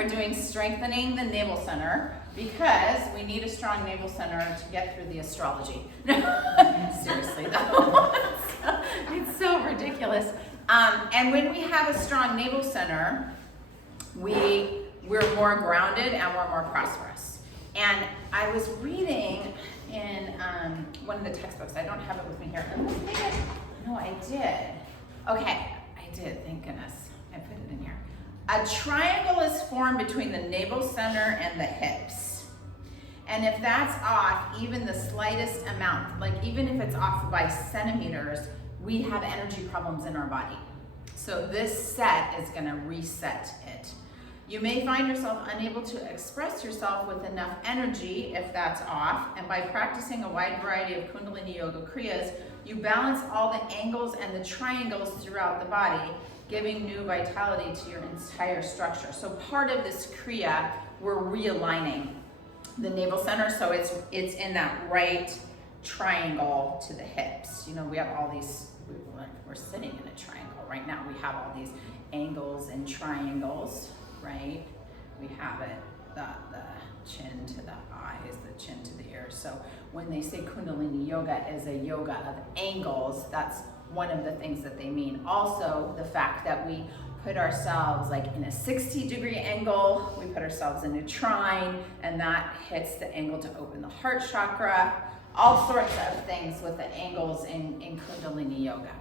we're doing strengthening the navel center because we need a strong navel center to get through the astrology. Seriously though, it's so ridiculous. And when we have a strong navel center, we're more grounded and we're more prosperous. And I was reading in one of the textbooks. I don't have it with me here. No, I did. Okay, I did, thank goodness. I put it in here. A triangle is formed between the navel center and the hips. And if that's off even the slightest amount, like even if it's off by centimeters, we have energy problems in our body. So this set is gonna reset it. You may find yourself unable to express yourself with enough energy if that's off, and by practicing a wide variety of Kundalini Yoga kriyas, you balance all the angles and the triangles throughout the body, giving new vitality to your entire structure. So part of this kriya, we're realigning the navel center so it's in that right triangle to the hips. You know, we have all these, we're sitting in a triangle right now. We have all these angles and triangles, right? We have it, the chin to the eyes, the chin to the ears. So when they say Kundalini Yoga is a yoga of angles, that's one of the things that they mean. Also, the fact that we put ourselves like in a 60-degree angle, we put ourselves in a trine, and that hits the angle to open the heart chakra, all sorts of things with the angles in Kundalini Yoga.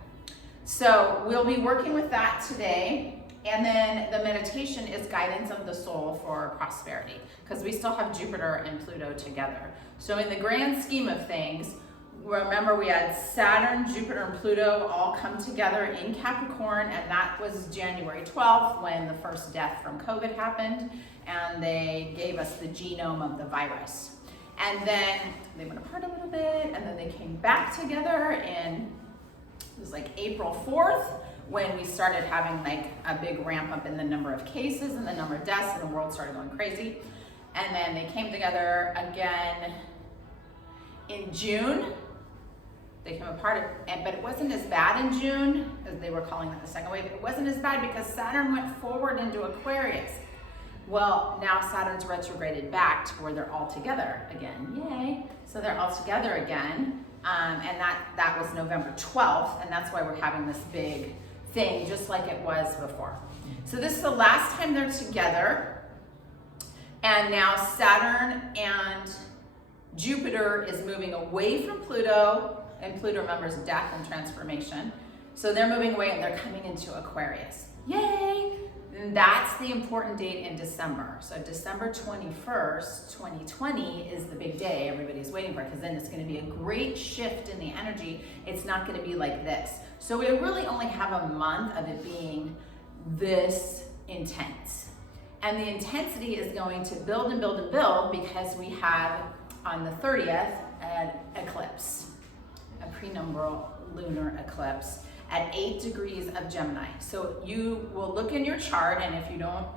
So we'll be working with that today. And then the meditation is guidance of the soul for prosperity, because we still have Jupiter and Pluto together. So in the grand scheme of things, remember we had Saturn, Jupiter, and Pluto all come together in Capricorn, and that was January 12th when the first death from COVID happened, and they gave us the genome of the virus. And then they went apart a little bit, and then they came back together in, it was like April 4th, when we started having like a big ramp up in the number of cases and the number of deaths, and the world started going crazy. And then they came together again in June. They came apart, but it wasn't as bad in June, as they were calling that the second wave. It wasn't as bad because Saturn went forward into Aquarius. Well, now Saturn's retrograded back to where they're all together again. Yay! So they're all together again, and that was November 12th, and that's why we're having this big thing, just like it was before. So this is the last time they're together, and now Saturn and Jupiter is moving away from Pluto, and Pluto remembers death and transformation. So they're moving away and they're coming into Aquarius. Yay! And that's the important date in December. So December 21st, 2020 is the big day everybody's waiting for, because then it's going to be a great shift in the energy. It's not going to be like this. So we really only have a month of it being this intense. And the intensity is going to build and build and build, because we have on the 30th an eclipse, a prenumbral lunar eclipse at 8 degrees of Gemini. So you will look in your chart, and if you don't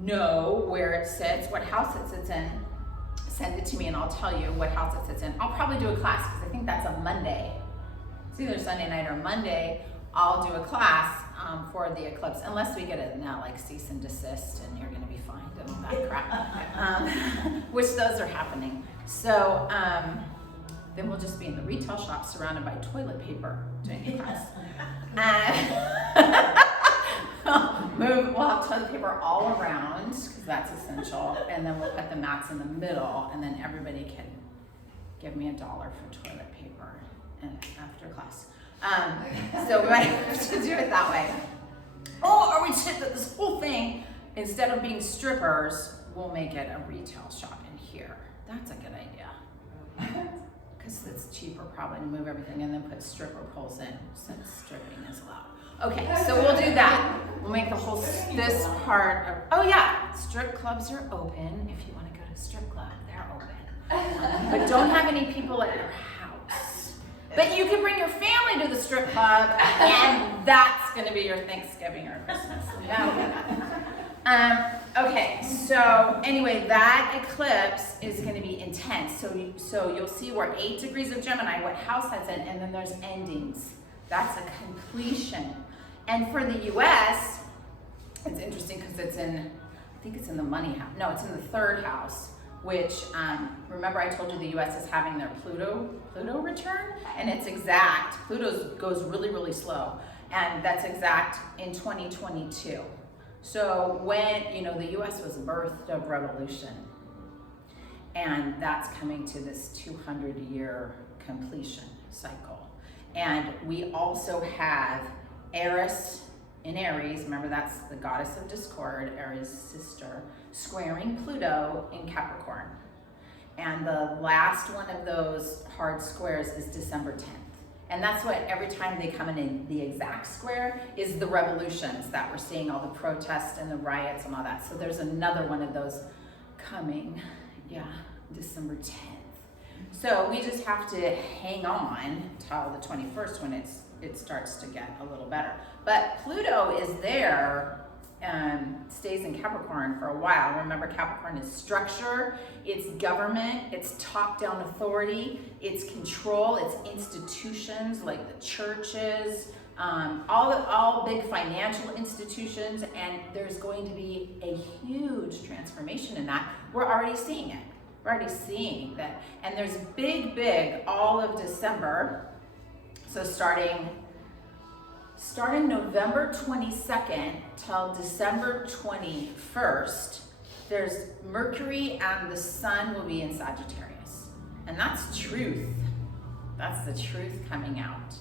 know where it sits, what house it sits in, send it to me and I'll tell you what house it sits in. I'll probably do a class, because I think that's a Monday. It's either Sunday night or Monday. I'll do a class for the eclipse, unless we get it now, like cease and desist, and you're gonna be fined and all that crap, which those are happening. So then we'll just be in the retail shop surrounded by toilet paper doing the class. We'll have toilet paper all around, because that's essential, and then we'll put the mats in the middle, and then everybody can give me $1 for toilet paper and after class. So we might have to do it that way. Or we should, this whole thing, instead of being strippers, we'll make it a retail shop in here. That's a good idea. Because it's cheaper probably to move everything and then put stripper poles in, since stripping is allowed. Okay, so we'll do that. We'll make the whole, this part of, oh yeah, strip clubs are open. If you want to go to a strip club, they're open. But don't have any people at your house. But you can bring your family to the strip club, and that's going to be your Thanksgiving or Christmas. Okay, so anyway, that eclipse is going to be intense. So you'll see we're 8 degrees of Gemini, what house that's in, and then there's endings. That's a completion. And for the US, it's interesting because it's in I think it's in the money house. No, it's in the third house, which, remember I told you the US is having their Pluto return, and it's exact. Pluto goes really, really slow, and that's exact in 2022. So when, the US was birthed of revolution, and that's coming to this 200-year completion cycle. And we also have Eris in Aries, remember that's the goddess of discord, Aries' sister, squaring Pluto in Capricorn. And the last one of those hard squares is December 10th. And that's what every time they come in the exact square is the revolutions that we're seeing, all the protests and the riots and all that. So there's another one of those coming, December 10th. So we just have to hang on till the 21st when it starts to get a little better. But Pluto is there, stays in Capricorn for a while. Remember, Capricorn is structure, it's government, it's top-down authority, it's control, it's institutions like the churches, all big financial institutions, and there's going to be a huge transformation in that. We're already seeing it. We're already seeing that. And there's big, all of December. So starting November 22nd till December 21st, there's Mercury and the Sun will be in Sagittarius. And that's truth. That's the truth coming out.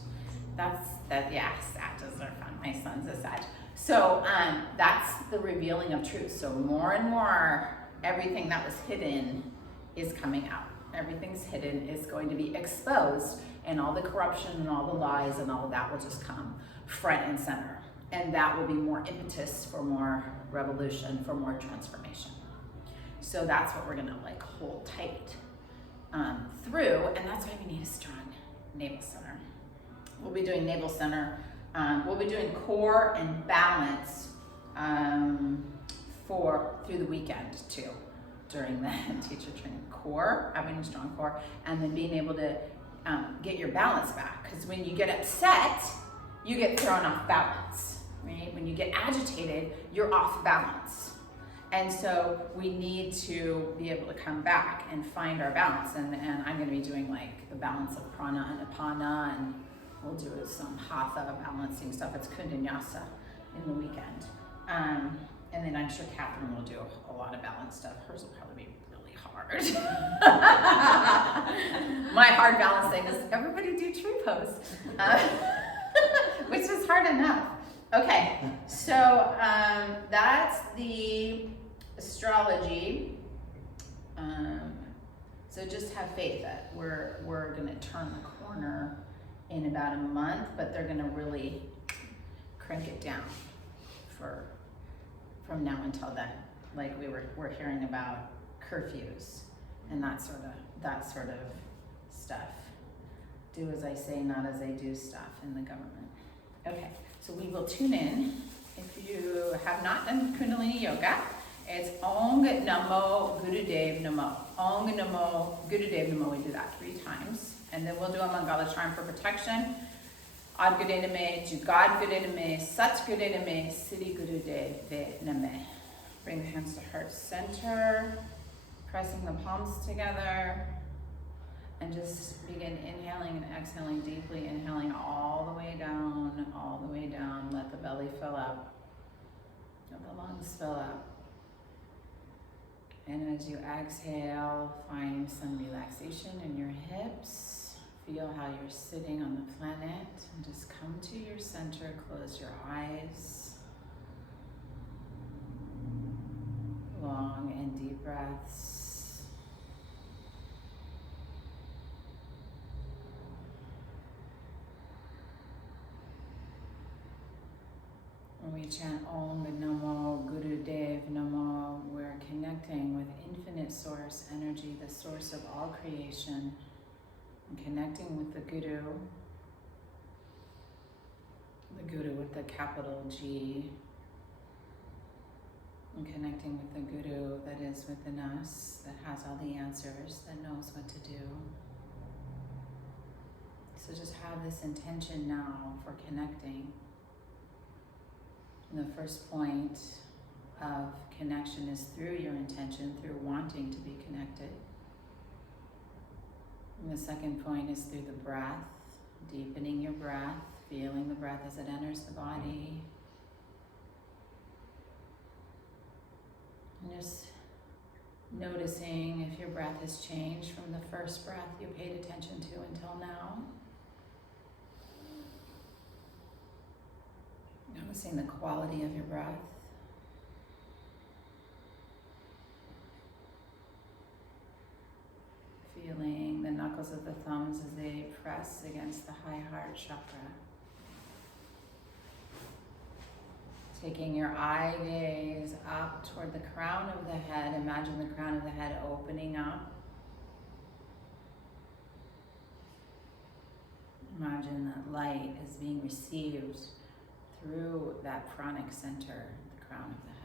Sagittarius are fun. My son's a Sag. So that's the revealing of truth. So more and more, everything that was hidden is coming out. Everything's hidden is going to be exposed, and all the corruption and all the lies and all of that will just come front and center. And that will be more impetus for more revolution, for more transformation. So that's what we're gonna hold tight through, and that's why we need a strong navel center. We'll be doing navel center. We'll be doing core and balance through the weekend too, during the teacher training. Core, having a strong core, and then being able to get your balance back. Because when you get upset, you get thrown off balance, right? When you get agitated, you're off balance. And so we need to be able to come back and find our balance. And I'm going to be doing the balance of prana and apana, and we'll do some hatha balancing stuff. It's kundanyasa in the weekend. And then I'm sure Catherine will do a lot of balance stuff. Hers will probably be really hard. My hard balancing is everybody do tree pose, which is hard enough. Okay, so that's the astrology. So just have faith that we're gonna turn the corner in about a month, but they're gonna really crank it down from now until then. Like we're hearing about curfews and that sort of stuff. Do as I say, not as I do stuff in the government. Okay, so we will tune in. If you have not done Kundalini Yoga, it's Ong Namo Gurudev Namo. Ong Namo Gurudev Namo. We do that 3 times. And then we'll do a Mangala charm for protection. Ad Gurudev Name, Jugad Gurudev Name, Sat Gurudev Name, Siddhi Gurudev Name. Bring the hands to heart center, pressing the palms together, and just begin inhaling and exhaling deeply, inhaling all the way down, let the belly fill up, let the lungs fill up. And as you exhale, find some relaxation in your hips. Feel how you're sitting on the planet, and just come to your center, close your eyes. Long and deep breaths. When we chant Om Namo Gurudev Namo, we're connecting with infinite source energy, the source of all creation, and connecting with the Guru with the capital G, and connecting with the Guru that is within us, that has all the answers, that knows what to do. So just have this intention now for connecting. And the first point of connection is through your intention, through wanting to be connected. And the second point is through the breath, deepening your breath, feeling the breath as it enters the body. And just noticing if your breath has changed from the first breath you paid attention to until now. Noticing the quality of your breath. Feeling the knuckles of the thumbs as they press against the high heart chakra. Taking your eye gaze up toward the crown of the head. Imagine the crown of the head opening up. Imagine that light is being received through that pranic center, the crown of the head.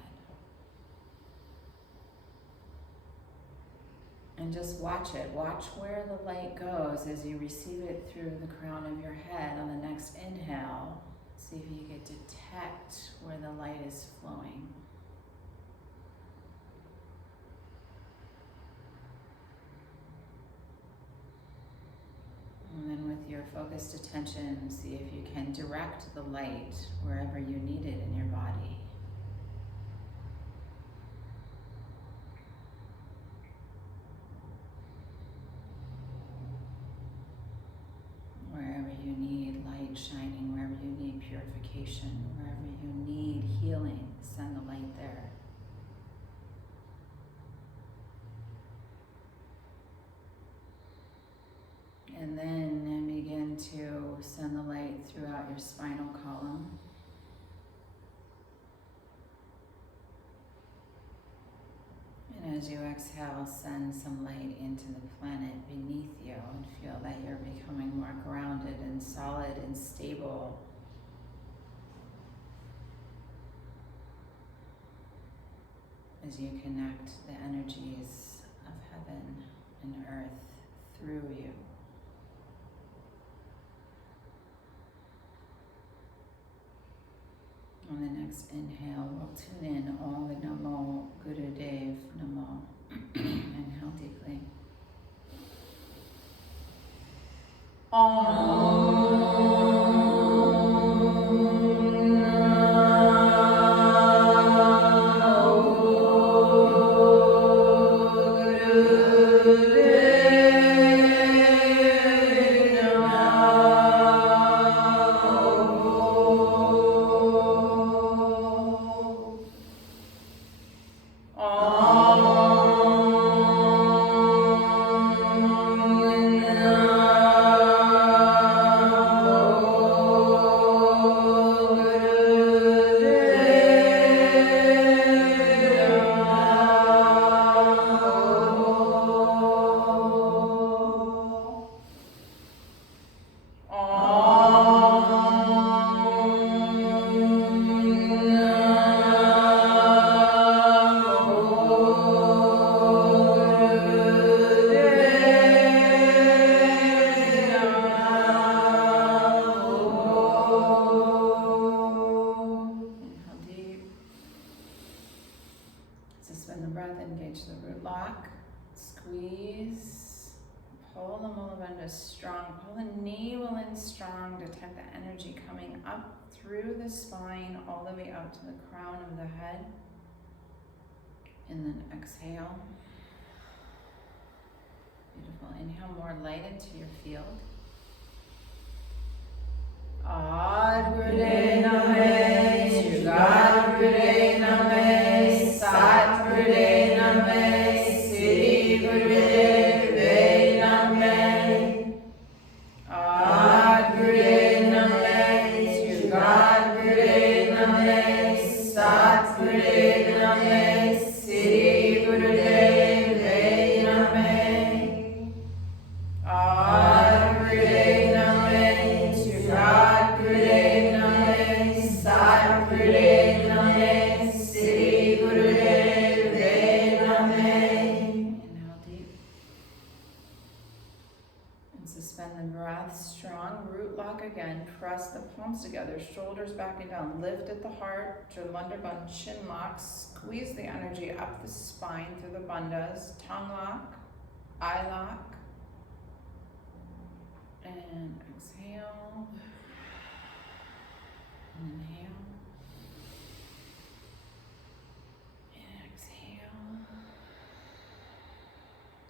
And just watch it. Watch where the light goes as you receive it through the crown of your head. On the next inhale, see if you can detect where the light is flowing. And then with your focused attention, see if you can direct the light wherever you need it in your body. Wherever you need light shining, wherever you need purification, wherever you need healing, send the light there. And then begin to send the light throughout your spinal column. And as you exhale, send some light into the planet beneath you and feel that you're becoming more grounded and solid and stable. As you connect the energies of heaven and earth through you. On the next inhale, we'll tune in all the Namo, Gurudev Namo. Inhale deeply. Suspend the breath, engage the root lock, squeeze, pull the mula bandha strong, pull the navel in strong, detect the energy coming up through the spine all the way out to the crown of the head, and then exhale. Beautiful. Inhale more light into your field. Ad Gurudev Namaste, Shugat Gurudev Namaste, Sat Gurudev Namaste, Sri Gurudev Namaste. Ad Gurudev Namaste, Shugat Gurudev Namaste, Sat Gurudev Namaste, Sri Gurudev Namaste. Ad Gurudev Namaste, Shugat Gurudev Namaste, the breath, strong root lock again. Press the palms together, shoulders back and down. Lift at the heart, chaturanga bandha, chin lock. Squeeze the energy up the spine through the bandhas. Tongue lock, eye lock. And exhale. Inhale. And exhale.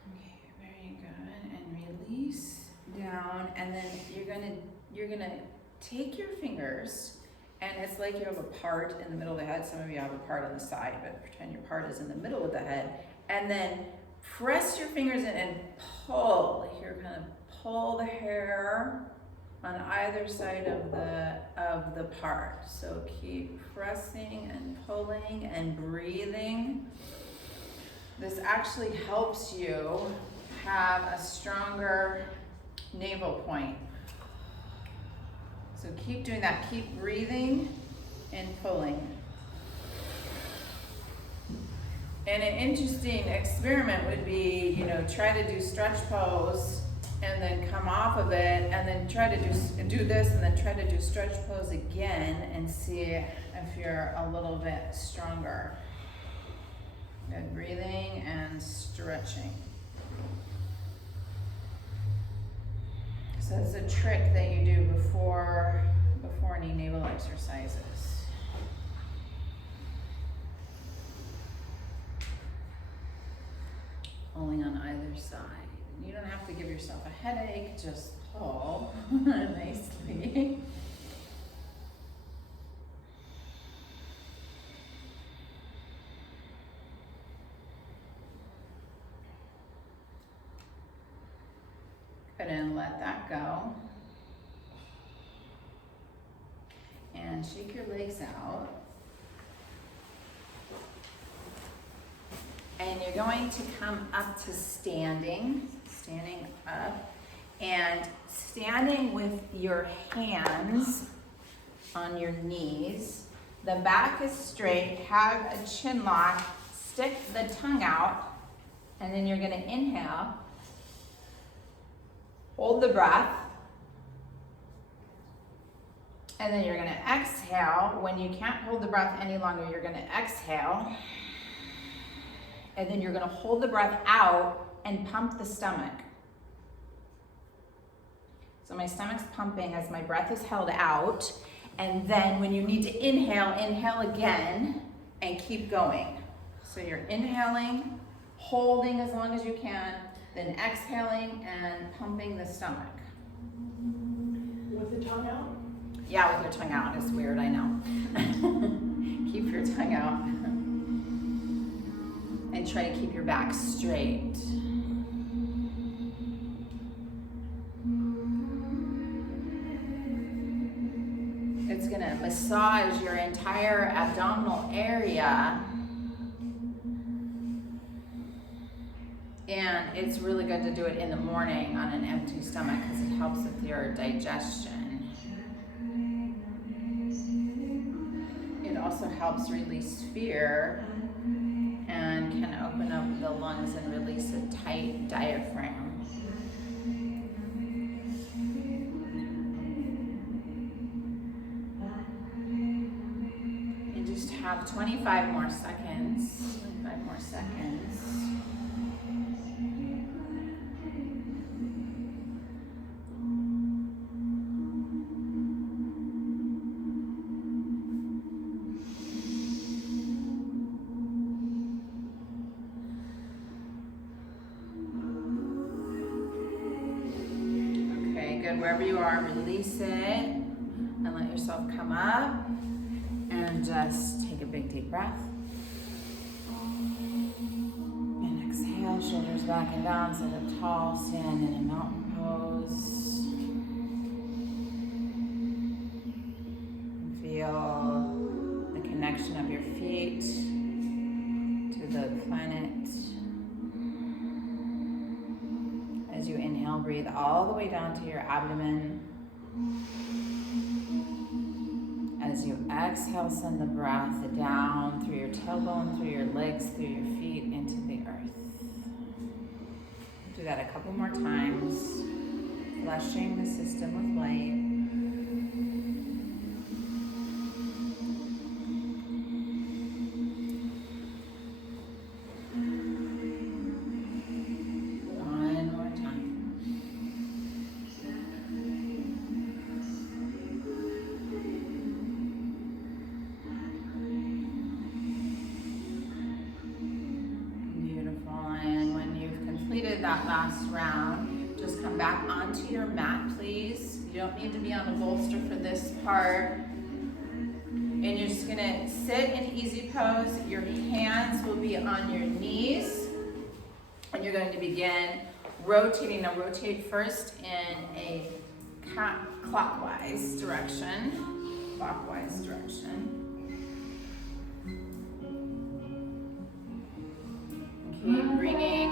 Okay, very good. And release down. And then you're gonna take your fingers, and it's like you have a part in the middle of the head. Some of you have a part on the side, but pretend your part is in the middle of the head. And then press your fingers in and pull. Here, kind of pull the hair on either side of the part. So keep pressing and pulling and breathing. This actually helps you have a stronger navel point. So keep doing that. Keep breathing and pulling. And an interesting experiment would be, try to do stretch pose and then come off of it, and then try to do this, and then try to do stretch pose again, and see if you're a little bit stronger. Good, breathing and stretching. So this is a trick that you do before any navel exercises. Pulling on either side. You don't have to give yourself a headache, just pull nicely. Good, and let that go. And shake your legs out. And you're going to come up to standing up, and standing with your hands on your knees. The back is straight, have a chin lock, stick the tongue out, and then you're gonna inhale. Hold the breath. And then you're gonna exhale. When you can't hold the breath any longer, you're gonna exhale. And then you're gonna hold the breath out and pump the stomach. So my stomach's pumping as my breath is held out. And then when you need to inhale, inhale again and keep going. So you're inhaling, holding as long as you can, then exhaling and pumping the stomach. With the tongue out? Yeah, with your tongue out. It's weird, I know. Keep your tongue out. And try to keep your back straight. It's gonna massage your entire abdominal area. And it's really good to do it in the morning on an empty stomach because it helps with your digestion. It also helps release fear and can open up the lungs and release a tight diaphragm. And just have 25 more seconds. 25 more seconds. Wherever you are, release it and let yourself come up and just take a big deep breath. And exhale, shoulders back and down, sit up tall, stand in a mountain pose. Feel the connection of your feet to the planet. As you inhale, breathe all the way down to your abdomen. As you exhale, send the breath down through your tailbone, through your legs, through your feet, into the earth. Do that a couple more times. flushing the system with light. One more time. Beautiful. And when you've completed that last round, just come back onto your mat, please. You don't need to be on a bolster for this part. And you're just gonna sit in easy pose. Your hands will be on your knees. And you're going to begin rotating. Now rotate first in a clockwise direction. Clockwise direction. Keep bringing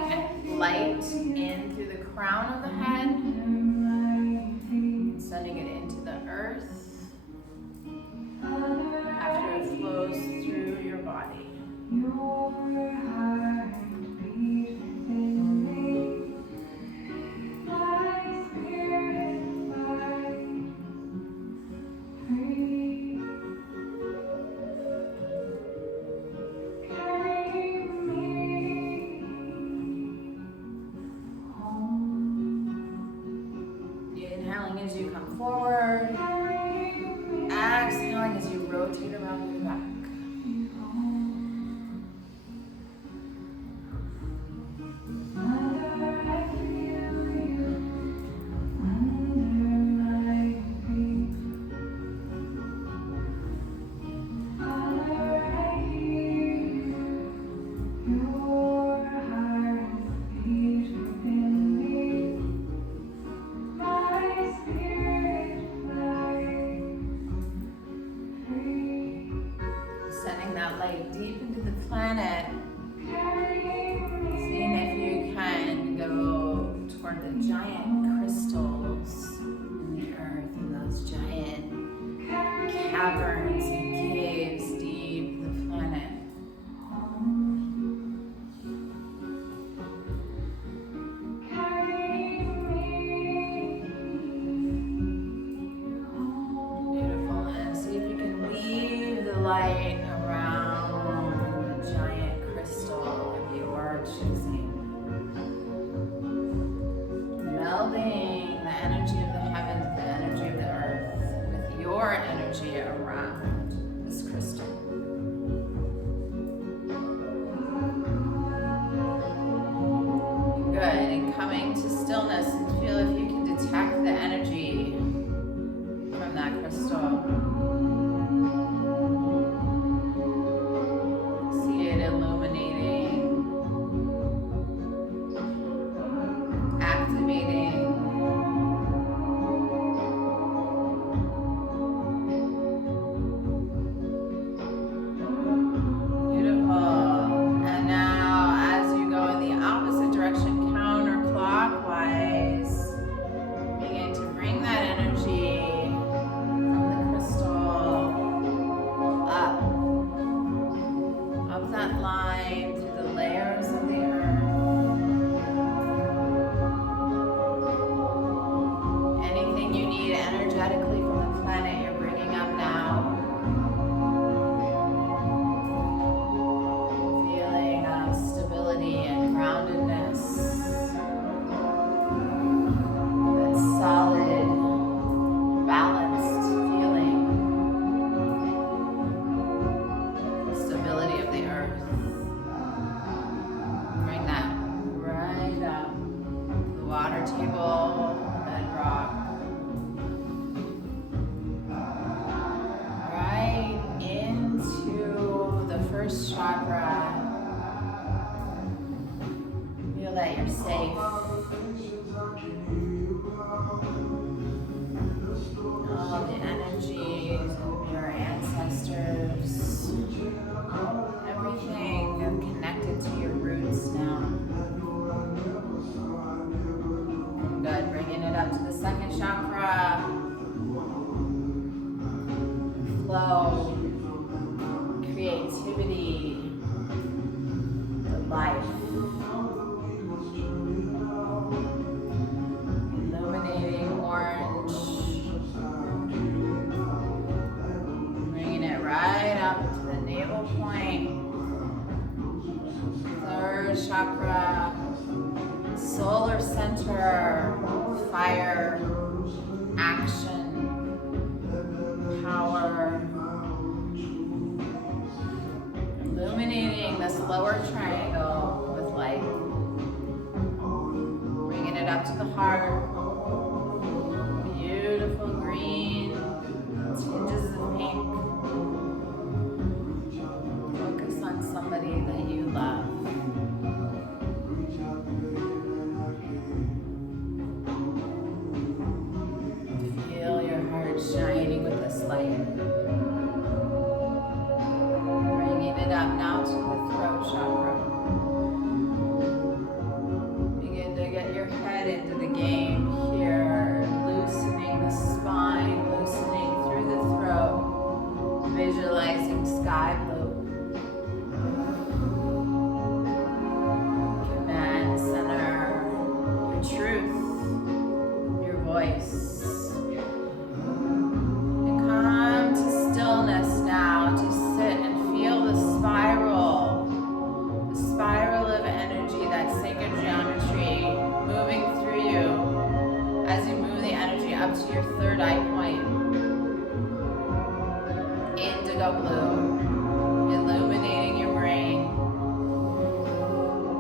light in through the crown of the head, sending it into the earth after it flows through your body. Inhaling as you come forward, exhaling as you rotate around your back. Sending that light deep into the planet. Seeing if you can go toward the giant crystals in the earth and those giant caverns and caves deep in the planet. Beautiful. And see if you can weave the light around the giant crystal of your choosing. Melding the energy of the heavens, the energy of the earth, with your energy around this crystal. Good, and coming to stillness, and feel if you can detect the energy from that crystal. See it illuminating, activating. Beautiful. And now as you go in the opposite direction, counterclockwise, begin to bring that energy from the crystal up that line through the layers of the earth. Anything you need energetically from the planet, you're bringing up now. Feeling of stability and groundedness. That solid, balanced feeling. Stability of the earth. Bring that right up. The water table, bedrock. Right into the first chakra. Feel that you're safe. All the energies of your ancestors. Everything connected to your roots now. Good. Bringing it up to the second chakra. Flow. Creativity. The life. chakra, solar center, fire, action, power. Illuminating this lower triangle with light. Bringing it up to the heart. Beautiful green, tinges of pink. Focus on somebody that you love. Feel your heart shining with this light. Bringing it up now to the throat chakra. Begin to get your head into the game here. Loosening the spine, loosening through the throat. Visualizing sky blue. Command center your truth, your voice. And come to stillness now to sit and feel the spiral of energy, that sacred geometry moving through you as you move the energy up to your third eye point. Indigo blue, illuminating your brain,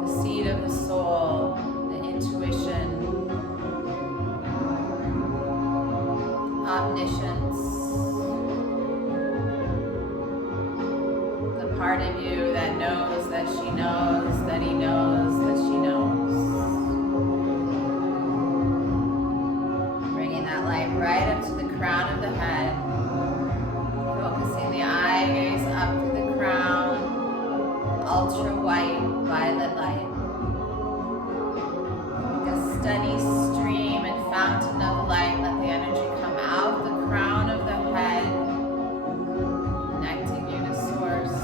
the seed of the soul, the intuition, omniscience, the part of you that knows that she knows, that he knows that she knows. Bringing that light right up to the crown of the head. Focusing the eye gaze up to the crown, ultra white violet light. Like a steady stream and fountain of light, let the energy come out the crown of the head, connecting you to source.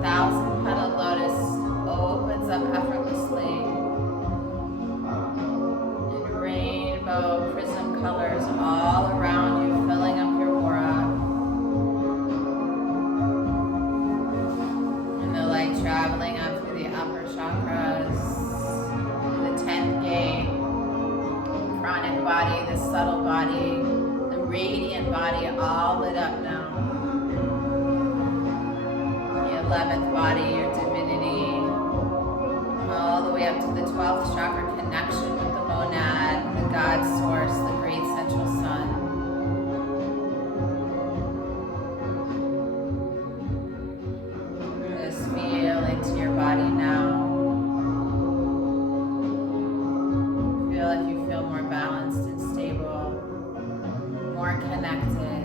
1,000-petaled lotus opens up effortlessly in rainbow prism colors all around you, filling up your aura. Traveling up through the upper chakras, the 10th gate, the chronic body, the subtle body, the radiant body, all lit up now. The 11th body, your divinity, all the way up to the 12th chakra, connection with the monad, the God source, the great central sun. Into your body now. Feel if you feel more balanced and stable, more connected.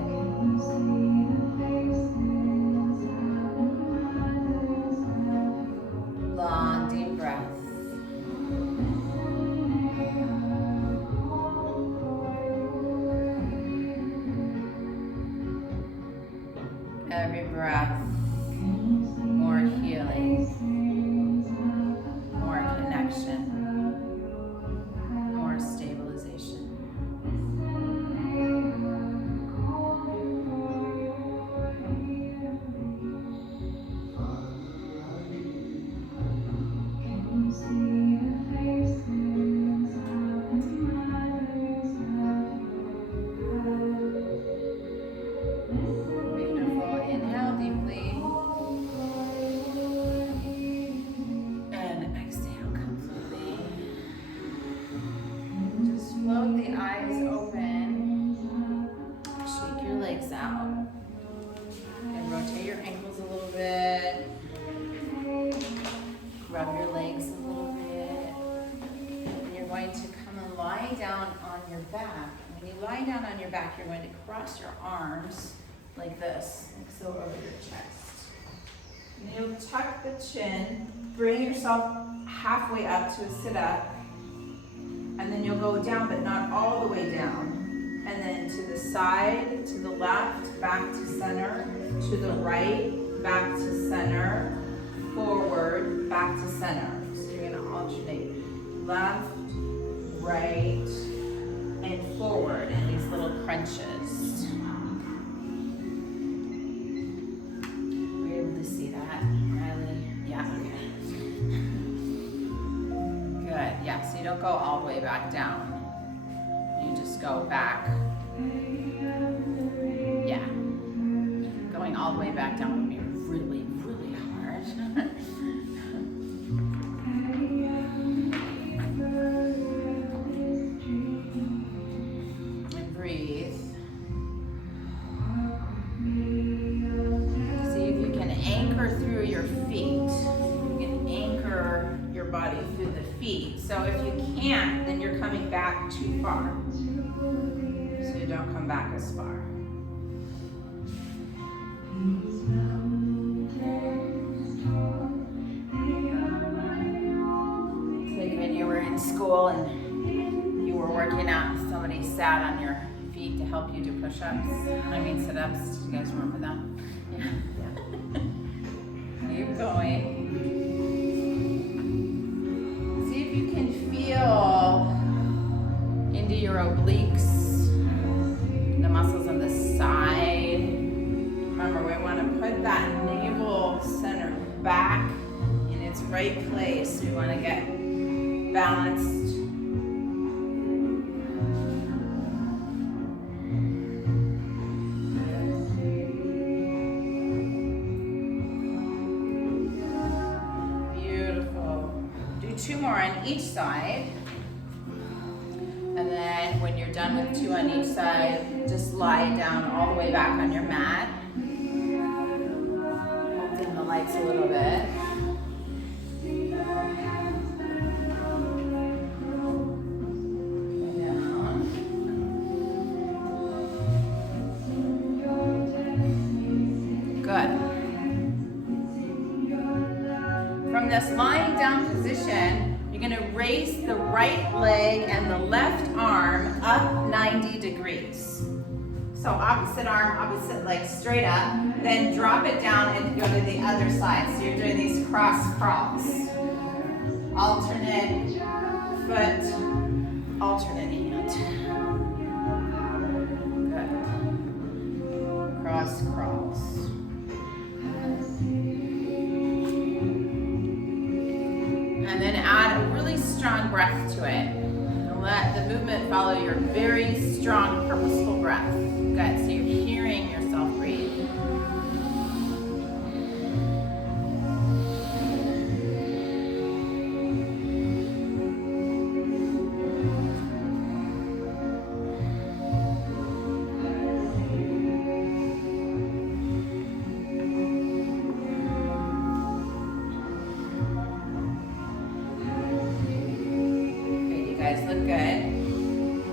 Long, deep breath. Every breath. More healing, more connection, more stabilization. Beautiful. Inhale deeply. Float the eyes open, shake your legs out, and rotate your ankles a little bit, rub your legs a little bit, and you're going to come and lie down on your back. And when you lie down on your back, you're going to cross your arms like this, like so over your chest. And you'll tuck the chin, bring yourself halfway up to a sit-up, and then you'll go down, but not all the way down. And then to the side, to the left, back to center, to the right, back to center, forward, back to center. So you're gonna alternate left, right, and forward in these little crunches. Were you able to see that, Riley? Yeah, okay. you don't go all the way back down. You just go back. Yeah. Going all the way back down would be really, really hard. And breathe. See if you can anchor through your feet. You can anchor your body through the feet. So if you can't, then you're coming back too far. So you don't come back as far. It's like when you were in school and you were working out and somebody sat on your feet to help you do push-ups. I mean sit-ups. Do you guys remember them? Yeah. Keep going. See if you can feel into your obliques, the muscles on the side. Remember, we want to put that navel center back in its right place. We want to get balanced. Two more on each side, and then when you're done with two on each side, just lie down all the way back on your mat. Hold dim the lights a little bit. Good. From this lying down position, you're going to raise the right leg and the left arm up 90 degrees. So opposite arm, opposite leg straight up, then drop it down and go to the other side. So you're doing these cross crawls. Alternate foot, alternate hand. Good. Cross crawls. And then add a really strong breath to it. And let the movement follow your very strong, purposeful breath. Good, so you're hearing yourself breathe. Look good.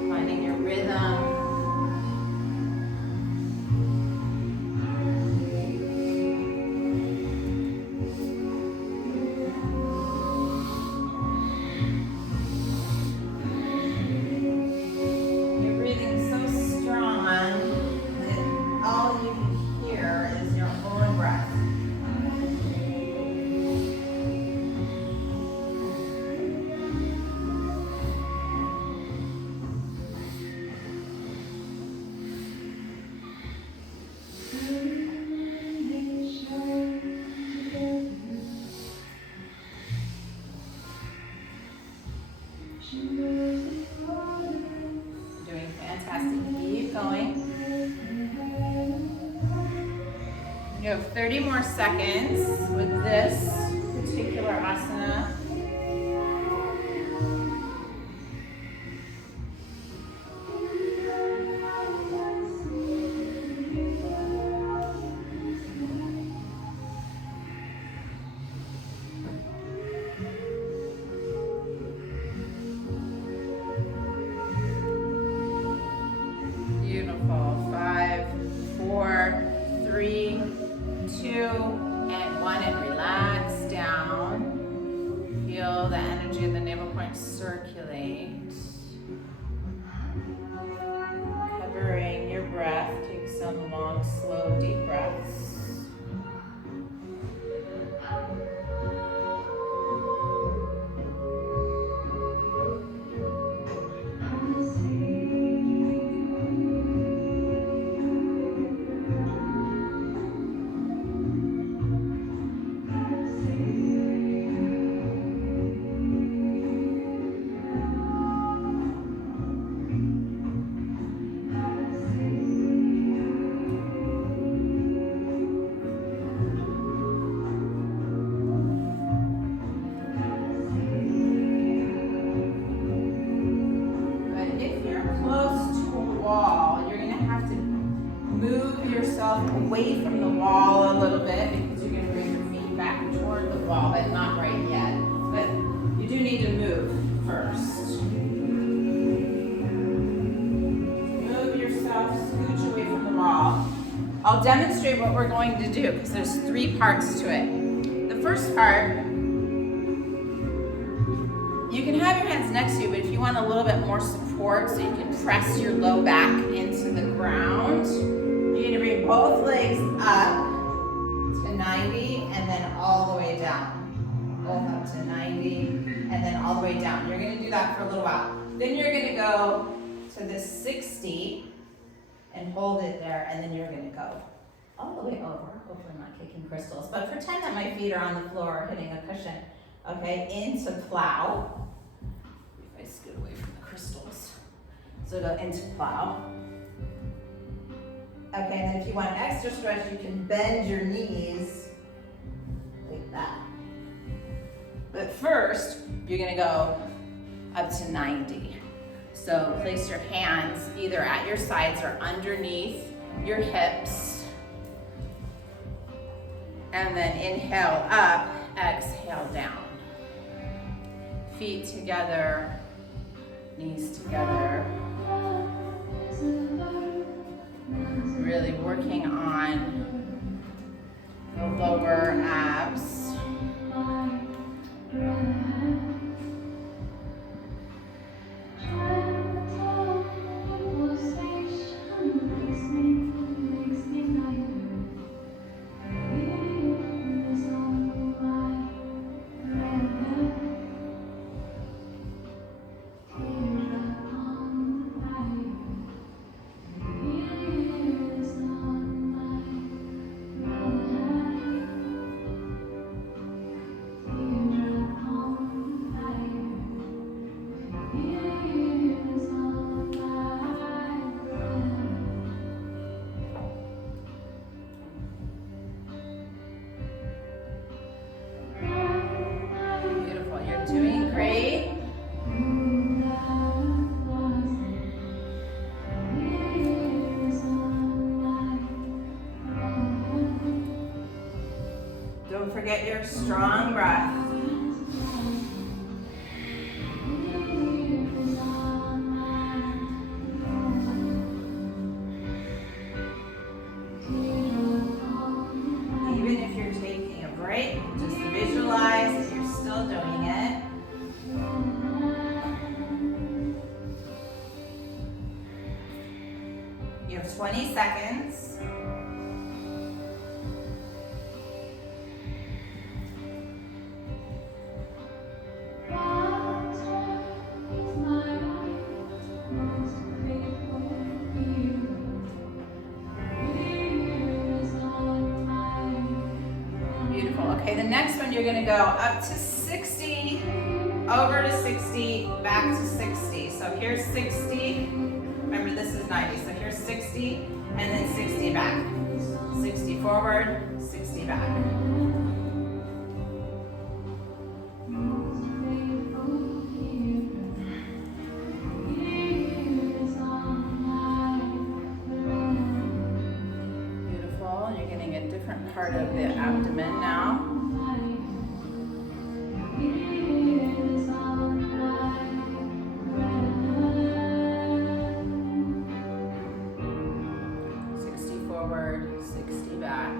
Finding your rhythm. You're breathing so strong that all you can hear is your own breath. Doing fantastic. Keep going. You have 30 more seconds with this particular asana. Beautiful. 5, 4, 3, 2, and 1, and relax down. Feel the energy of the navel point circulate. Covering your breath. Take some long, slow, deep breaths. I'll demonstrate what we're going to do because there's 3 parts to it. The first part, you can have your hands next to you, but if you want a little bit more support so you can press your low back into the ground, you're going to bring both legs up to 90 and then all the way down. Both up to 90 and then all the way down. You're going to do that for a little while. Then you're going to go to the 60 and hold it there, and then you're going to go all the way over. Hopefully I'm not kicking crystals, but pretend that my feet are on the floor hitting a cushion. Okay, into plow. If I scoot away from the crystals. So go into plow. Okay, and then if you want extra stretch, you can bend your knees like that. But first, you're gonna go up to 90. So place your hands either at your sides or underneath your hips. And then inhale up, exhale down. Feet together, knees together. Really working on the lower abs. Doing great. Don't forget your strong breath. Even if you're taking a break, just visualize that you're still doing it. You have 20 seconds. Beautiful. Okay, the next one you're going to go up to 60, over to 60, back to 60. So here's 60. Remember, this is 90. So here's 60, and then 60 back. 60 forward, 60 back. Beautiful. You're getting a different part of the abdomen now. Forward, 60 back.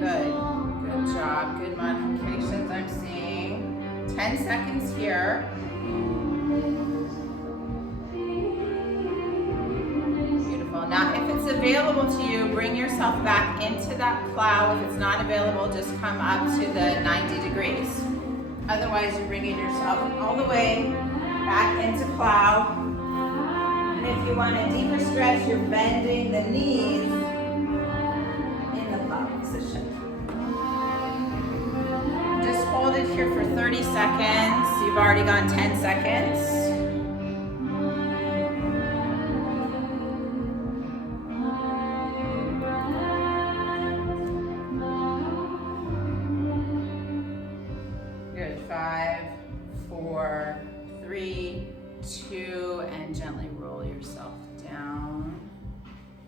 Good job, good modifications I'm seeing. 10 seconds here. Beautiful. Now, if it's available to you, bring yourself back into that plow. If it's not available, just come up to the 90 degrees. Otherwise, you're bringing yourself all the way back into plow. And if you want a deeper stretch, you're bending the knees in the plow position. Just hold it here for 30 seconds. You've already gone 10 seconds. Good. 5, 4, 3, 2, and gently roll yourself down.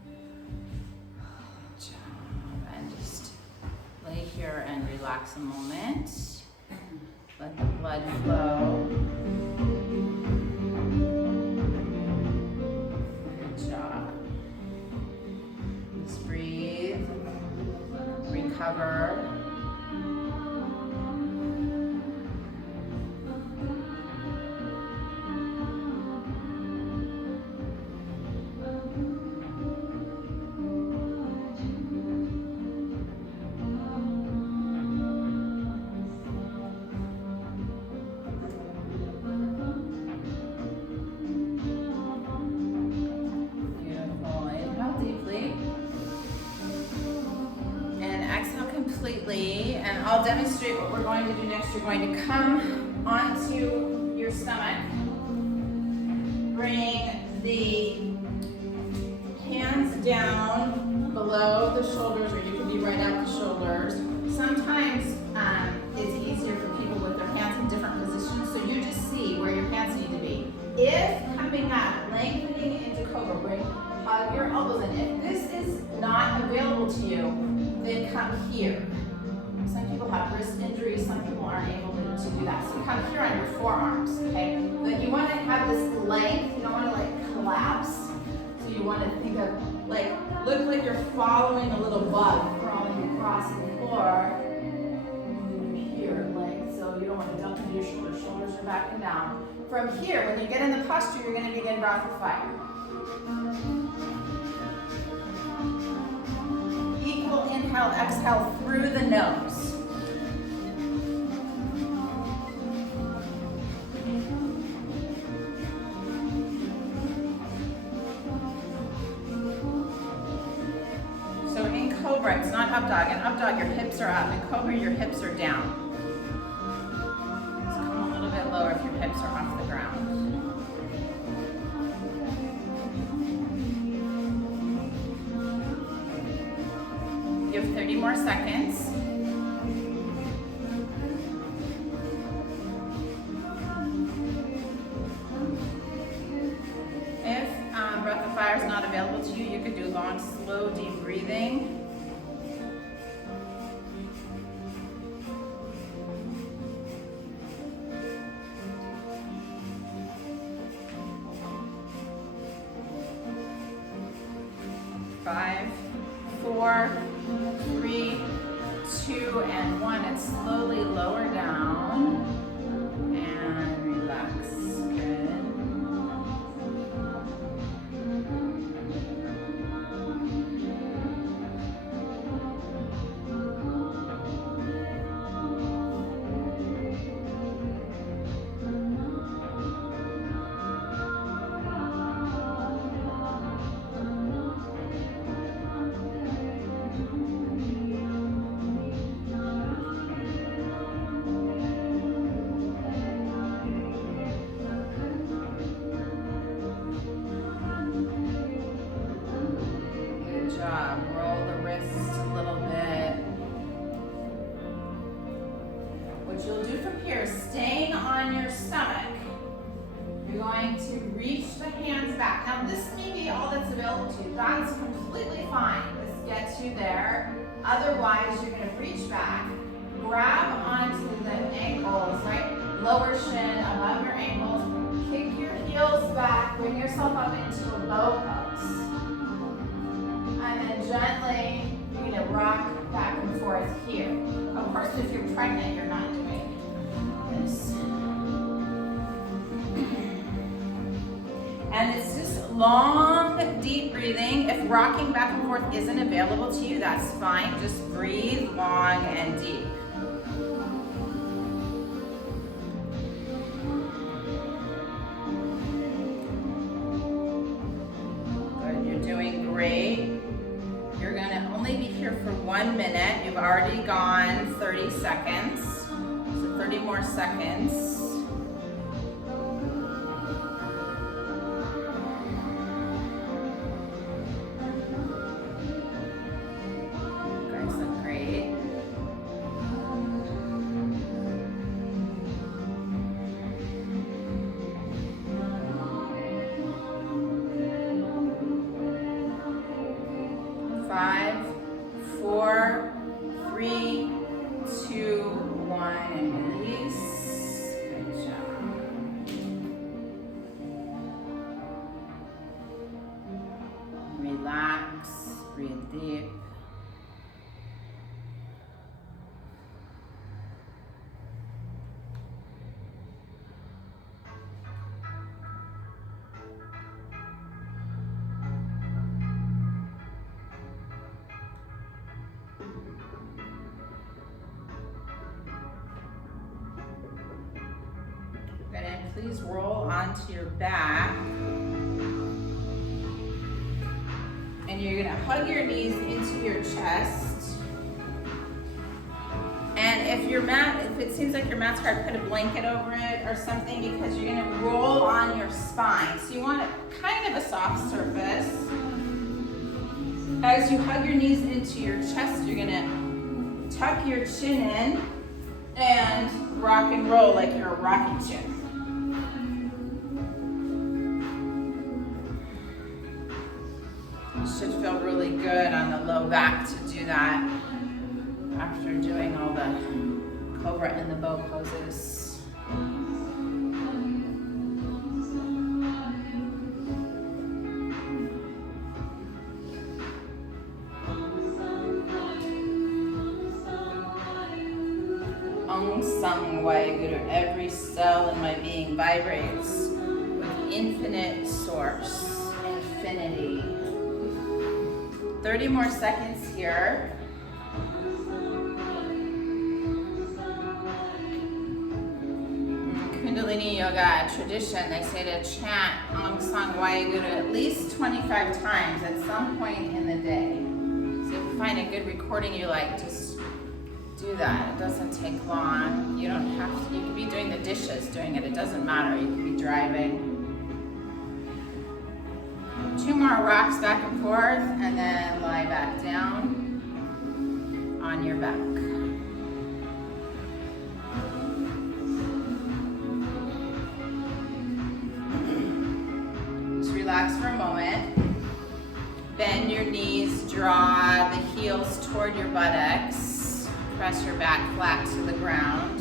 Good job. And just lay here and relax. relax a moment. Let the blood flow. Good job. Just breathe. Recover. Completely, and I'll demonstrate what we're going to do next. You're going to come onto your stomach, bring the hands down below the shoulders, or you can be right at the shoulders. Sometimes it's easier for people with their hands in different positions, so you just see where your hands need to be. If coming up, lengthening into cobra, hug your elbows in. If this is not available to you, then come here. Some people have wrist injuries, some people aren't able to do that. So come here on your forearms, okay? But you want to have this length, you don't want to like collapse. So you want to think of like, look like you're following a little bug crawling across the floor. Here, length, so you don't want to dump into your shoulders. Shoulders are back and down. From here, when you get in the posture, you're going to begin breath of fire. Equal inhale, exhale through the nose. So in Cobra, it's not up dog. In up dog, your hips are up. In Cobra, your hips are down. Just come a little bit lower if your hips are off the ground. Give 30 more seconds. If breath of fire is not available to you, you could do long, slow, deep breathing. Five, 4, 3, 2, and 1, and slowly lower down and relax. Good. Roll the wrists a little bit. What you'll do from here, staying on your stomach, you're going to reach the hands back. Now this may be all that's available to you. That's completely fine. This gets you there. Otherwise, you're going to reach back, grab onto the ankles, right? Lower shin above your ankles. Kick your heels back. Bring yourself up into a bow pose. And then gently, you're going to rock back and forth here. Of course, if you're pregnant, you're not doing this. And it's just long, deep breathing. If rocking back and forth isn't available to you, that's fine. Just breathe long and deep. Good, you're doing great. You're going to only be here for 1 minute. You've already gone 30 seconds. So 30 more seconds. You guys look great. Five, 4, 3, 2, deep. Good, and please roll onto your back. And you're gonna hug your knees into your chest. And if it seems like your mat's hard, put a blanket over it or something, because you're gonna roll on your spine. So you want kind of a soft surface. As you hug your knees into your chest, you're gonna tuck your chin in and rock and roll like you're a rocking chair. Should feel really good on the low back to do that after doing all the cobra and the bow poses. Om Sang Waheguru. Every cell in my being vibrates with infinite source, infinity. 30 more seconds here. Kundalini Yoga tradition, they say to chant Om Sang Waheguru at least 25 times at some point in the day. So if you find a good recording you like, just do that. It doesn't take long. You don't have to, you could be doing the dishes doing it. It doesn't matter. You could be driving. 2 more rocks back and forth, and then lie back down on your back. Just relax for a moment. Bend your knees, draw the heels toward your buttocks. Press your back flat to the ground.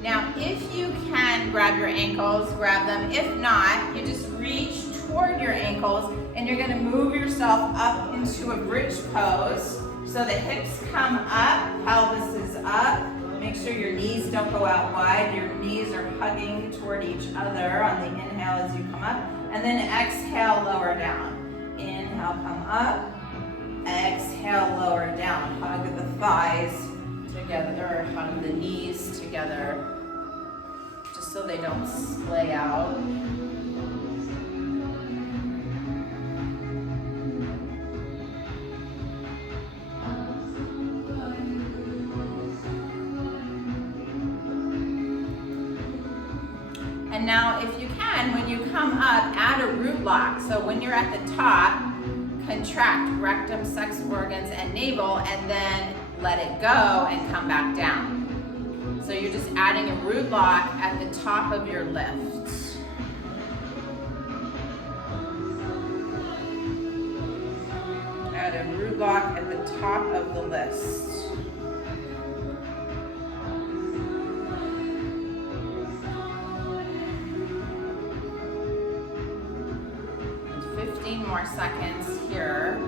Now, if you can grab your ankles, grab them. If not, you just reach toward your ankles and you're gonna move yourself up into a bridge pose. So the hips come up, pelvis is up. Make sure your knees don't go out wide. Your knees are hugging toward each other on the inhale as you come up. And then exhale, lower down. Inhale, come up. Exhale, lower down. Hug the thighs together, hug the knees together, just so they don't splay out. And now if you can, when you come up, add a root lock. So when you're at the top, contract rectum, sex organs, and navel, and then let it go and come back down. So you're just adding a root lock at the top of your lift. Add a root lock at the top of the list. And 15 more seconds here.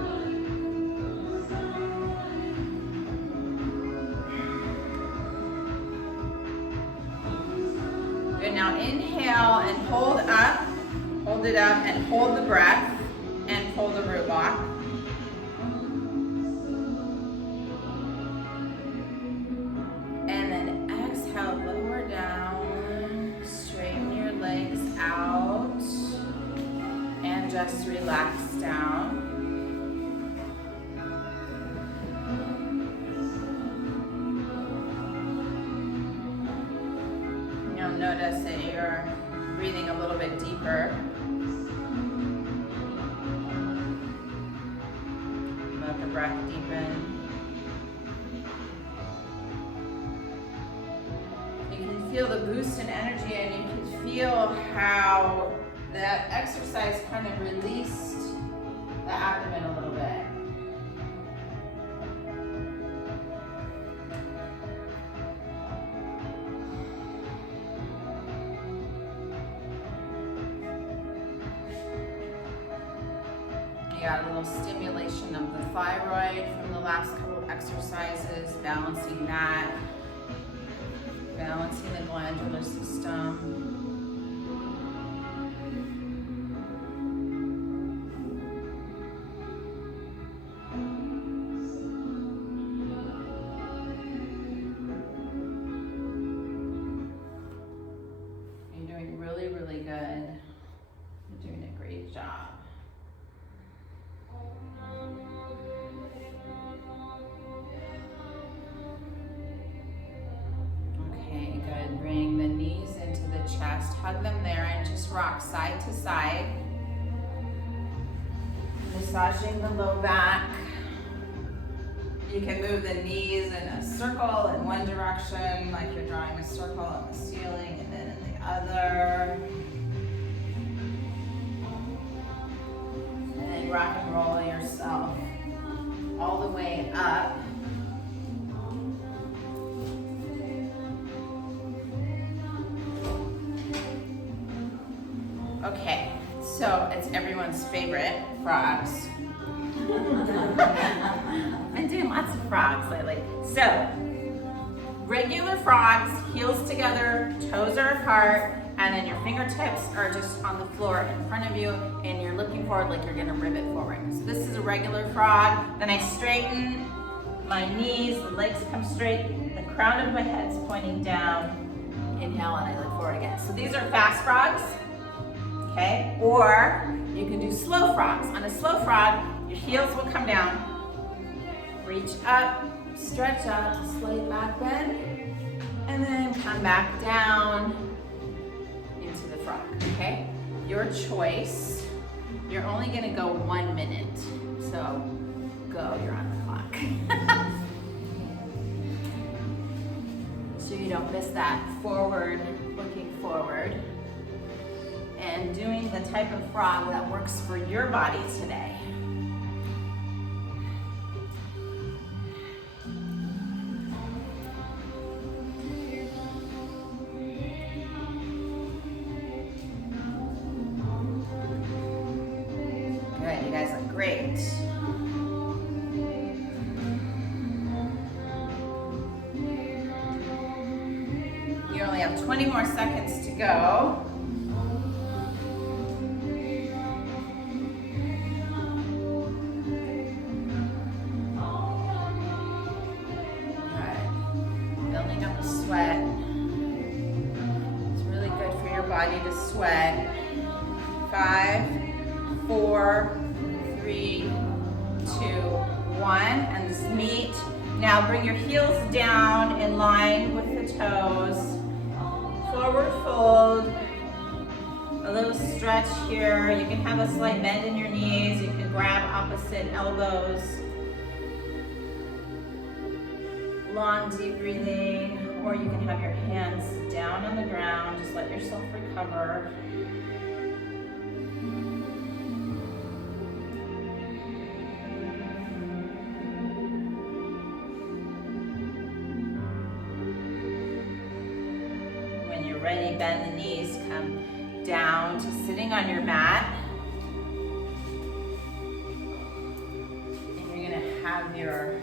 Good, now inhale and hold up, hold it up and hold the breath and pull the root lock. And then exhale, lower down, straighten your legs out and just relax down. Notice that you're breathing a little bit deeper. Let the breath deepen. You can feel the boost in energy, and you can feel how that exercise kind of released the abdomen a little bit. You got a little stimulation of the thyroid from the last couple of exercises, balancing that, balancing the glandular system. You're doing really, really good. You're doing a great job. Okay, good. Bring the knees into the chest, hug them there, and just rock side to side. Massaging the low back. You can move the knees in a circle in one direction, like you're drawing a circle on the ceiling, and then in the other. And then rock and roll yourself all the way up. Okay, so it's everyone's favorite, frogs. I've been doing lots of frogs lately. So, regular frogs, heels together, toes are apart, and then your fingertips are just on the floor in front of you, and you're looking forward like you're gonna rivet forward. So this is a regular frog. Then I straighten my knees, the legs come straight, the crown of my head's pointing down. Inhale, and I look forward again. So these are fast frogs. Okay, or you can do slow frogs. On a slow frog, your heels will come down, reach up, stretch up, slight back bend, and then come back down into the frog, okay? Your choice. You're only gonna go 1 minute, so go, you're on the clock. So you don't miss that forward, looking forward. And doing the type of frog that works for your body today. Good, you guys look great. You only have 20 more seconds to go. Sweat. It's really good for your body to sweat. 5, 4, 3, 2, 1, and just meet. Now bring your heels down in line with the toes. Forward fold. A little stretch here. You can have a slight bend in your knees. You can grab opposite elbows. Long, deep breathing. Or you can have your hands down on the ground. Just let yourself recover. When you're ready, bend the knees, come down to sitting on your mat. And you're gonna have your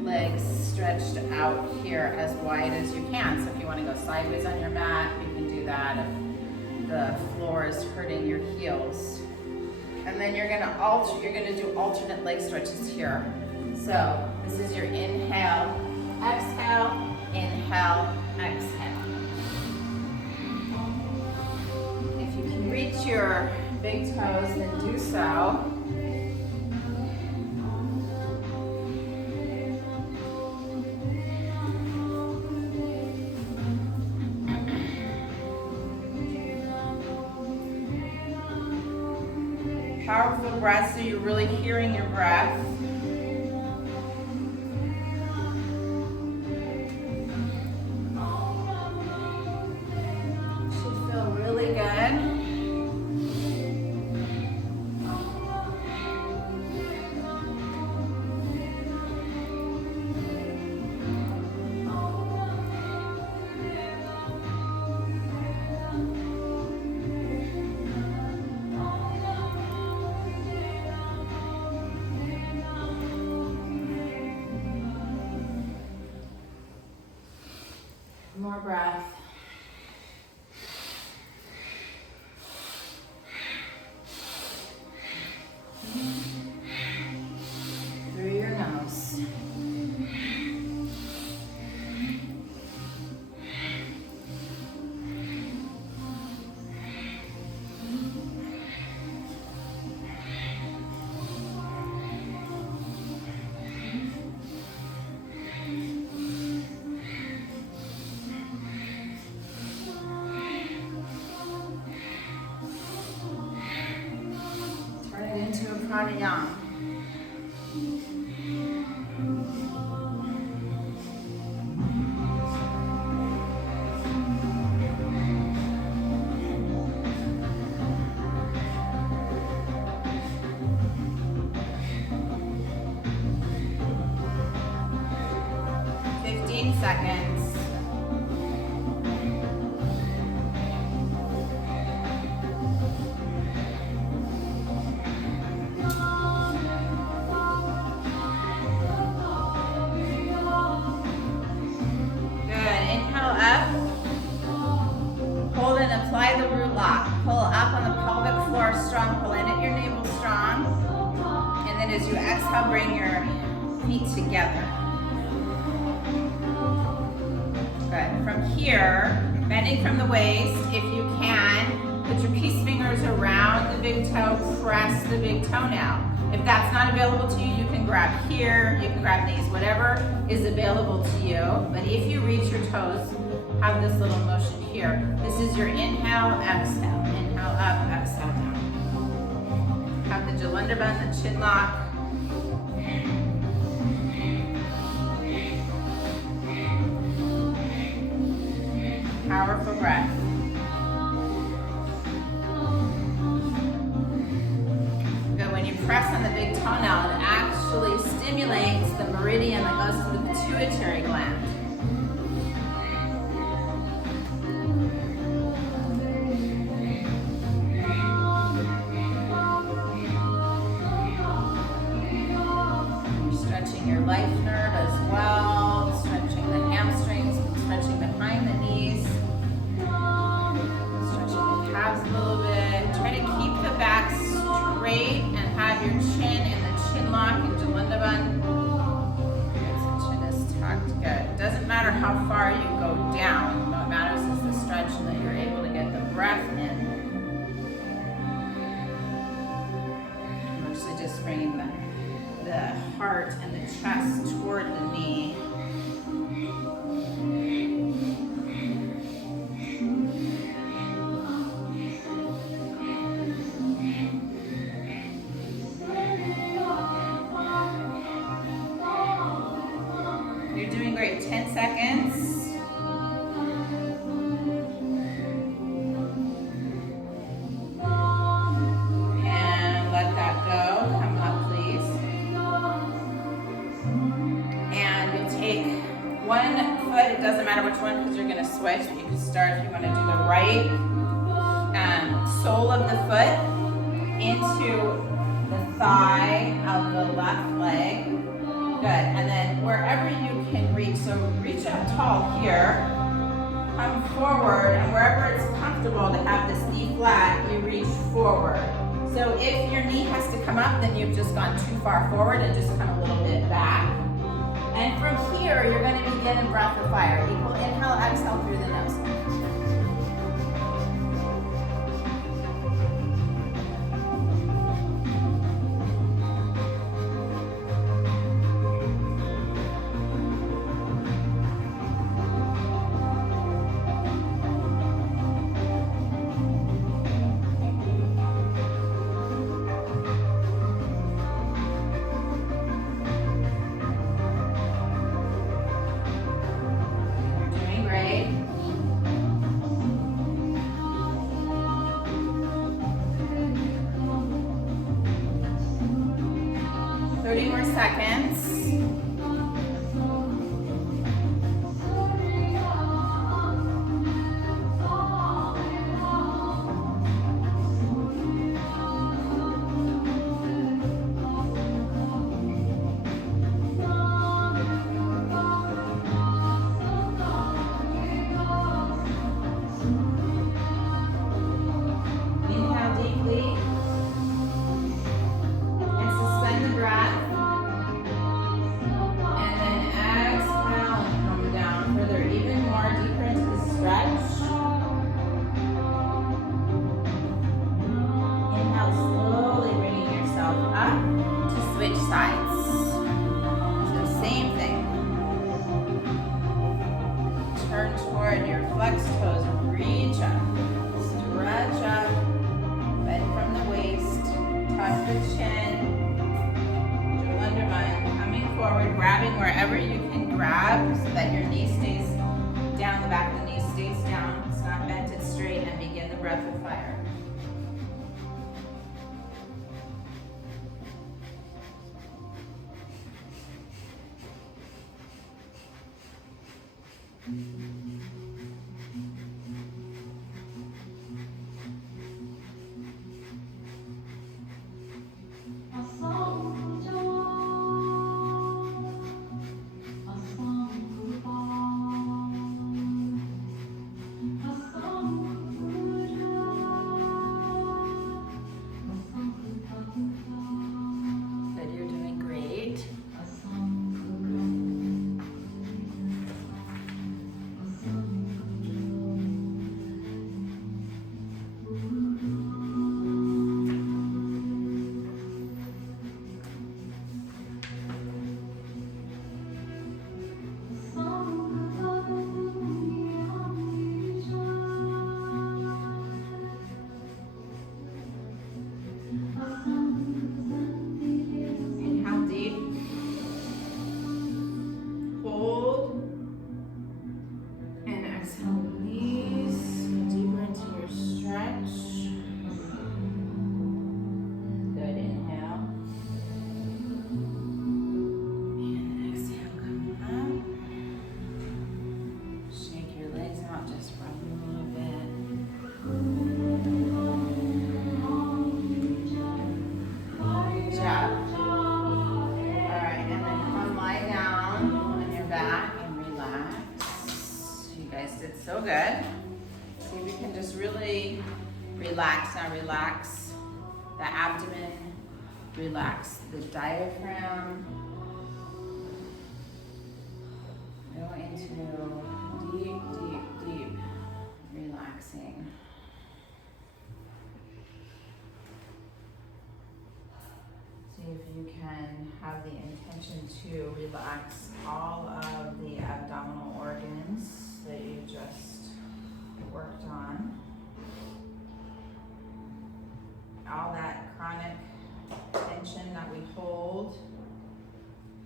legs stretched out here as wide as you can. So if you want to go sideways on your mat, you can do that if the floor is hurting your heels. And then you're gonna do alternate leg stretches here. So this is your inhale, exhale, inhale, exhale. If you can reach your big toes, then do so. Powerful breath, so you're really hearing your breath. Should feel really good. more breath. Through your nose. Turn it into a pranayama. Seconds. Good. Inhale up. Hold and apply the root lock. Pull up on the pelvic floor strong. Pull in at your navel strong. And then as you exhale, bring your feet together. Good. From here, bending from the waist, if you can, put your peace fingers around the big toe, press the big toe now. If that's not available to you, you can grab here, you can grab knees, whatever is available to you. But if you reach your toes, have this little motion here. This is your inhale, exhale. Inhale up, exhale down. Have the Jalandhar bend, the chin lock. Powerful breath. Good. When you press on the big toenail, it actually stimulates the meridian that goes to the pituitary gland. You're stretching your life nerve as well, stretching the hamstrings, stretching behind the knees. A little bit. Try to keep the back straight and have your chin in the chin lock in Jalandhar bend. The chin is tucked. Good. Doesn't matter how far you go down. What matters is the stretch and that you're able to get the breath in. We're actually just bringing the heart and the chest toward the knee. You're doing great. 10 seconds. And let that go. Come up, please. And you'll take one foot. It doesn't matter which one because you're going to switch. But you can start if you want to do the right sole of the foot into the thigh of the left leg. Good, and then wherever you can reach, so reach up tall here, come forward, and wherever it's comfortable to have this knee flat, you reach forward. So if your knee has to come up, then you've just gone too far forward and just come a little bit back. And from here, you're going to begin in breath of fire. Equal inhale, exhale through the nose. Seconds. the chin. Coming forward, grabbing wherever you can grab so that your knee stays down, the back of the knee stays down. It's not bent, it's straight, and begin the breath of fire. So good. See if we can just really relax. Now relax the abdomen, relax the diaphragm. Go into deep, deep, deep relaxing. See if you can have the intention to relax all of the abdominal organs that you just worked on. All that chronic tension that we hold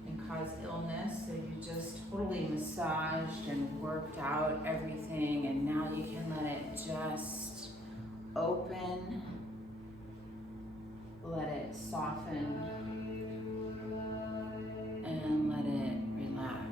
and cause illness, so you just totally massaged and worked out everything, and now you can let it just open, let it soften, and let it relax.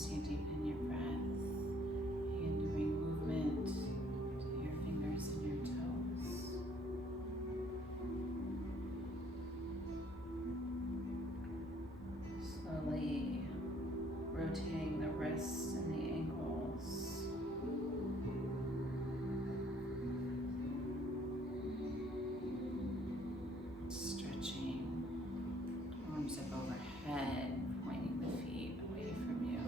As you deepen your breath, begin to bring movement to your fingers and your toes. Slowly rotating the wrists and the ankles. Stretching, arms up overhead, pointing the feet away from you.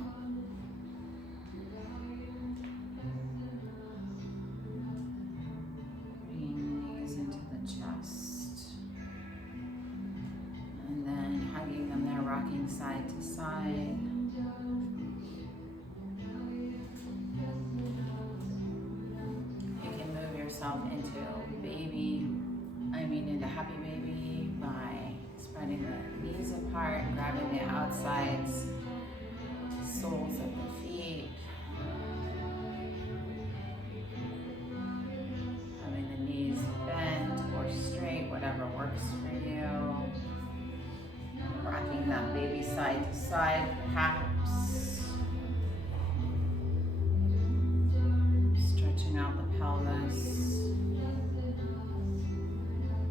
Bringing the knees into the chest. And then hugging them there, rocking side to side. You can move yourself into into happy baby by spreading the knees apart, grabbing the outsides, soles of the feet. Having the knees bent or straight, whatever works for you. Rocking that baby side to side, perhaps. Stretching out the pelvis.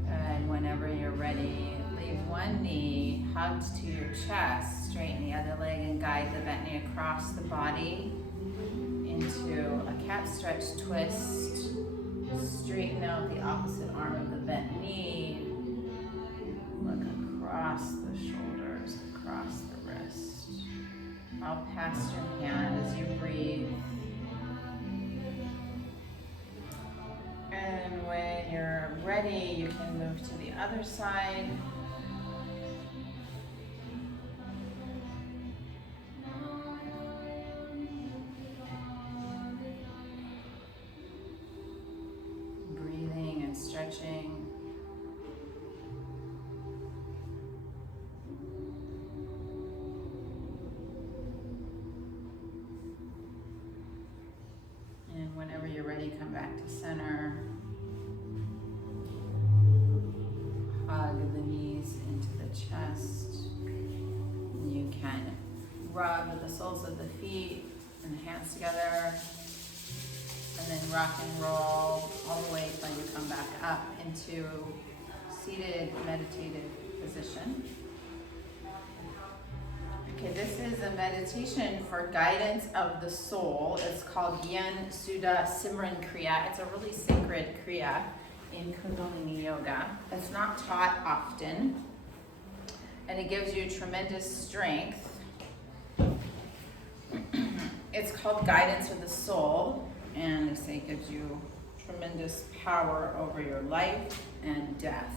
And whenever you're ready, leave one knee hugged to your chest, straighten the other leg and guide the bent knee across the body into a cat stretch twist. Straighten out the opposite arm of the bent knee. Look across the shoulders, across the wrist. Out past your hand as you breathe. And when you're ready, you can move to the other side. Breathing and stretching. And whenever you're ready, come back to center. Hug the knees into the chest. And you can rub the soles of the feet and the hands together. And then rock and roll all the way until you come back up into seated meditative position. Okay, this is a meditation for guidance of the soul. It's called Gyan Sudha Simran Kriya. It's a really sacred kriya in Kundalini Yoga. It's not taught often, and it gives you tremendous strength. It's called guidance for the soul, and they say it gives you tremendous power over your life and death.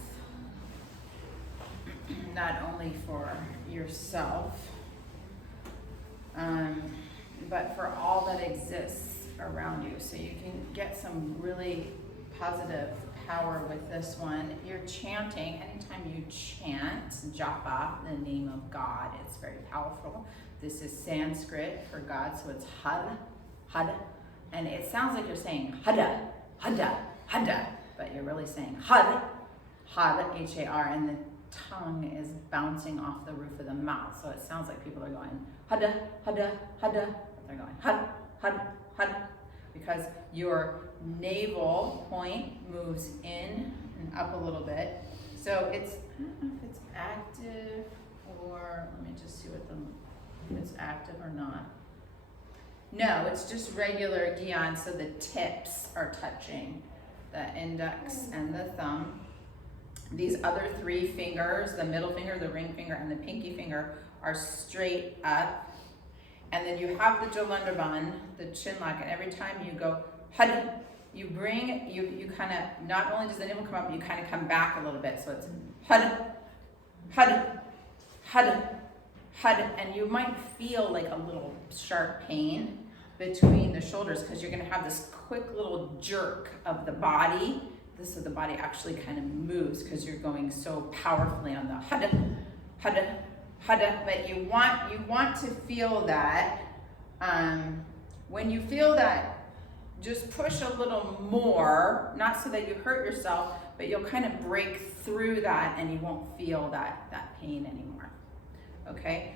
Not only for yourself, but for all that exists around you. So you can get some really positive power with this one. You're chanting, anytime you chant, japa, the name of God, it's very powerful. This is Sanskrit for God, so it's had, and it sounds like you're saying hada, but you're really saying had, H-A-R, and the tongue is bouncing off the roof of the mouth, so it sounds like people are going hada, but they're going had, because your navel point moves in and up a little bit. So it's, I don't know if it's active or, let me just see if it's active or not. No, it's just regular gyan, so the tips are touching, the index and the thumb. These other three fingers, the middle finger, the ring finger, and the pinky finger, are straight up. And then you have the Jalandharbandh, the chin lock, and every time you go had, you bring, you kind of, not only does the navel come up, you kind of come back a little bit. So it's had, and you might feel like a little sharp pain between the shoulders because you're going to have this quick little jerk of the body. This is the body actually kind of moves because you're going so powerfully on the had, but you want to feel that. When you feel that, just push a little more, not so that you hurt yourself, but you'll kind of break through that and you won't feel that pain anymore. Okay,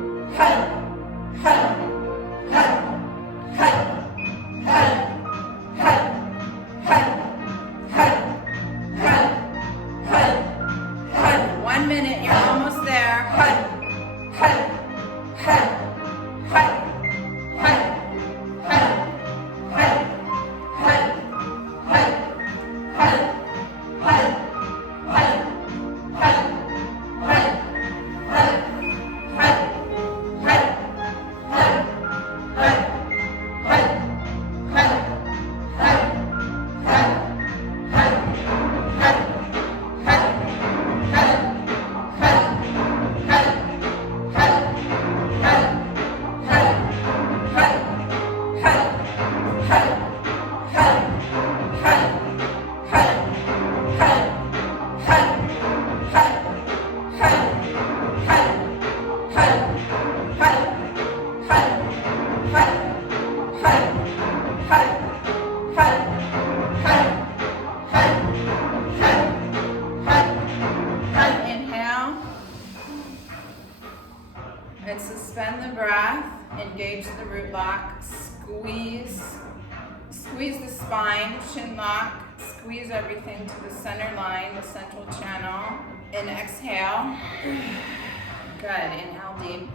And suspend the breath, engage the root lock, squeeze the spine, chin lock, squeeze everything to the center line, the central channel. And exhale. Good, inhale deep.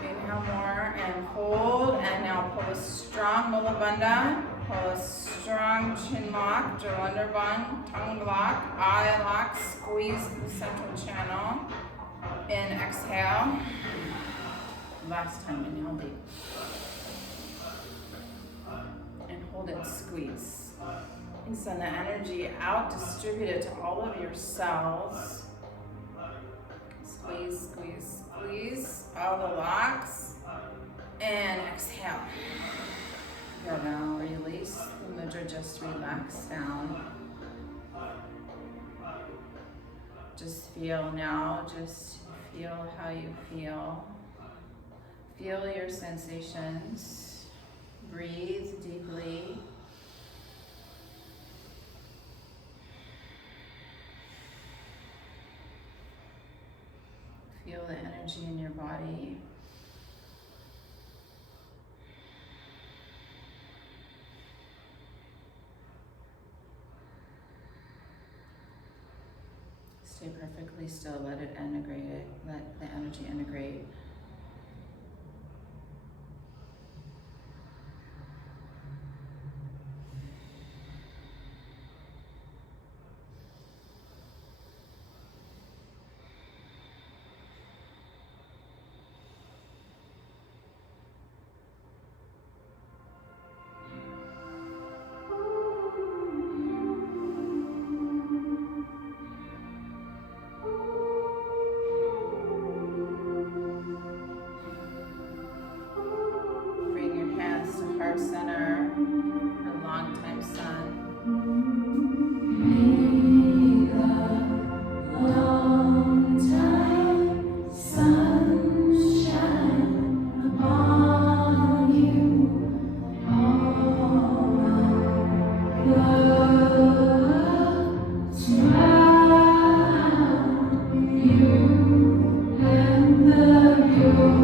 Inhale more and hold, and now pull a strong mula bandha, pull a strong chin lock, jalandhar bandh, tongue lock, eye lock, squeeze the central channel, and exhale. Last time, inhale deep. And hold it, squeeze. And send the energy out, distribute it to all of your cells. Squeeze, squeeze, squeeze, all the locks, and exhale. Good, now release the mudra, just relax down. Just feel now, just feel how you feel. Feel your sensations. Breathe deeply. Feel the energy in your body. Stay perfectly still, let it integrate it, let the energy integrate. Heart center, the longtime sun. May the longtime sun shine upon you. All the love surround you, and the pure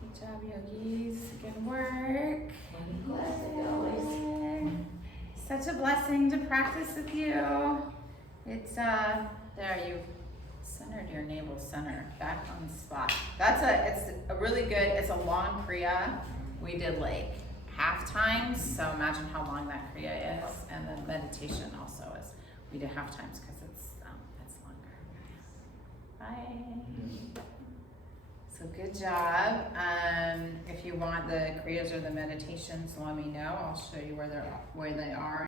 Good job, yogis. Good work. Such a blessing to practice with you. It's there, you've centered your navel center back on the spot. It's a really good, it's a long kriya. We did like half times, so imagine how long that kriya is. And then meditation also is, we did half times because it's longer. Bye. So good job. If you want the kriyas or the meditations, let me know. I'll show you where they are.